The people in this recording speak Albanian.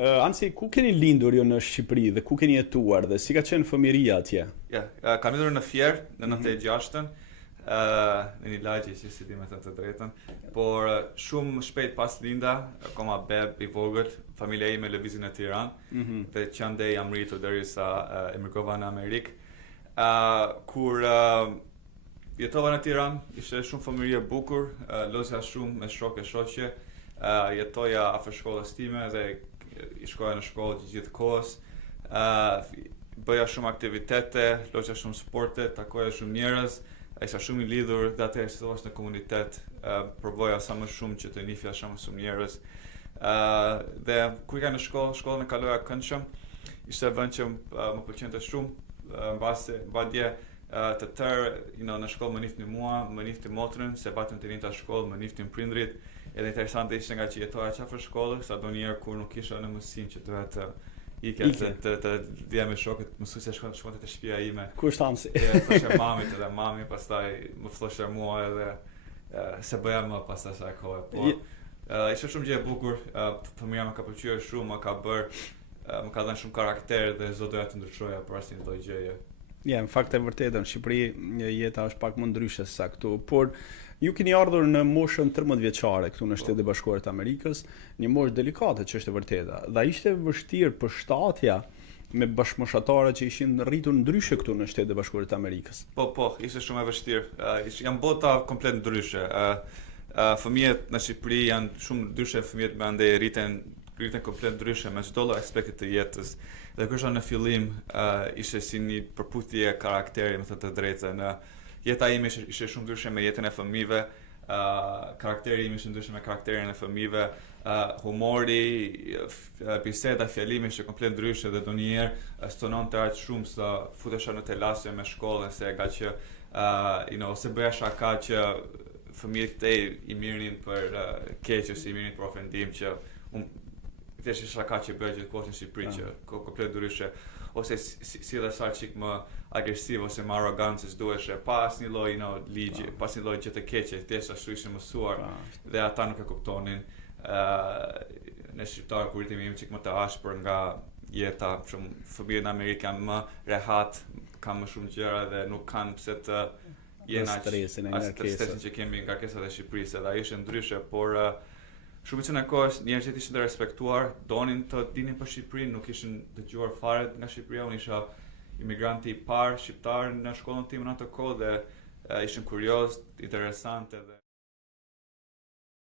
Ansi, ku keni lindur ju në Shqipëri dhe ku keni jetuar dhe si ka qenë fëmijëria atje? Kam lindur në Fier, në 96-ën, në një lagje që si di me të drejtën, por shumë shpejt pas linda, koma beb i vogël, familja ime lëvizin në Tiranë, dhe që andej jam rritur derisa emigrova në Amerikë. Kur jetova në Tiranë, ishte shumë fëmijërie bukur, lozja shumë me shokë e shoqe, jetoja afër shkollës time dhe i shkoja në shkollë gjithë kohës, bëja shumë aktivitete, loqja shumë sporte, takoja shumë njerëz, isha shumë i lidhur dhe atë situash në komunitet, provoja sa më shumë që të njihja sa më shumë njerëz. Dhe kur isha në shkollën e kaloja këndshëm, ishte vend që më pëlqente shumë, mbadje të tërë në shkollë më njihnin mua, më njihnin motrën, se patëm të rinjta shkollë, më njihnin prindrit. Edhe interesante ishte nga që jetoja qafër shkollës, sa do njerë kur nuk isha në mësim që të të dhja me shokët, mësuesja shkonte te shtëpia ime. Ku është Ansi? Thoshe mamit edhe mami, pastaj më thoshe mua edhe se bëja më pastaj sa kohë. Po ishte shumë gjë e bukur, fëmia më ka pëlqyer shumë, më ka dhënë shumë karakter dhe zot doja të ndryshoja për asnjë lloj gjëje. Në fakt e vërtetë, në Shqipëri jeta është pak më ndryshe se sa këtu, por ju keni ardhur në moshën 13 vjeçare këtu në Shtetet e Bashkuara të Amerikës, një moshë delikate që është e vërteta. Dhe ishte vështirë për shtatja me bashkëmoshatare që ishin rritur ndryshe këtu në Shtetet e Bashkuara të Amerikës. Po, ishte shumë e vështirë. Janë bota komplet ndryshe. Fëmijët në Shqipëri janë shumë ndryshe, fëmijët me andej rriten komplet ndryshe me çdo lloj aspekti të jetës. Dhe kështu në fillim ishte si një përputhje karakteri, me të drejtën. Jeta ime ishte shumë ndryshe me jetën e fëmijëve, karakteri im ishte ndryshe me karakterin e fëmijëve, humori, biseda, fjalimi ishte komplet ndryshe dhe donjëherë stononte aq shumë sa futesha në telasje me shkollën se nga që ose bëja shaka që fëmijët e i mirnin për keq ose i mirnin për ofendim që thjesht shaka që bëja gjithkohë në Shqipëri që komplet ndryshe, ose si dhe sa çik më agresiv ose më arrogant se duheshe, pa asnjë lloj ligji, pa asnjë lloj gjë të keqe, thjesht ashtu ishin mësuar dhe ata nuk e kuptonin. Në shqiptar kur jemi çik më të ashpër nga jeta, shumë fëmijët në Amerikë janë më rehat, kanë më shumë gjëra dhe nuk kanë pse të jenë stresin që kemi nga ngarkesat e Shqipërisë, edhe ai ishte ndryshe, por shumicën e kohës njerëzit ishin të respektuar, donin të dinin për Shqipërinë, nuk ishin dëgjuar fare nga Shqipëria. Unë isha imigranti i parë shqiptar në shkollën time në atë kohë dhe ishin kurioz, interesante dhe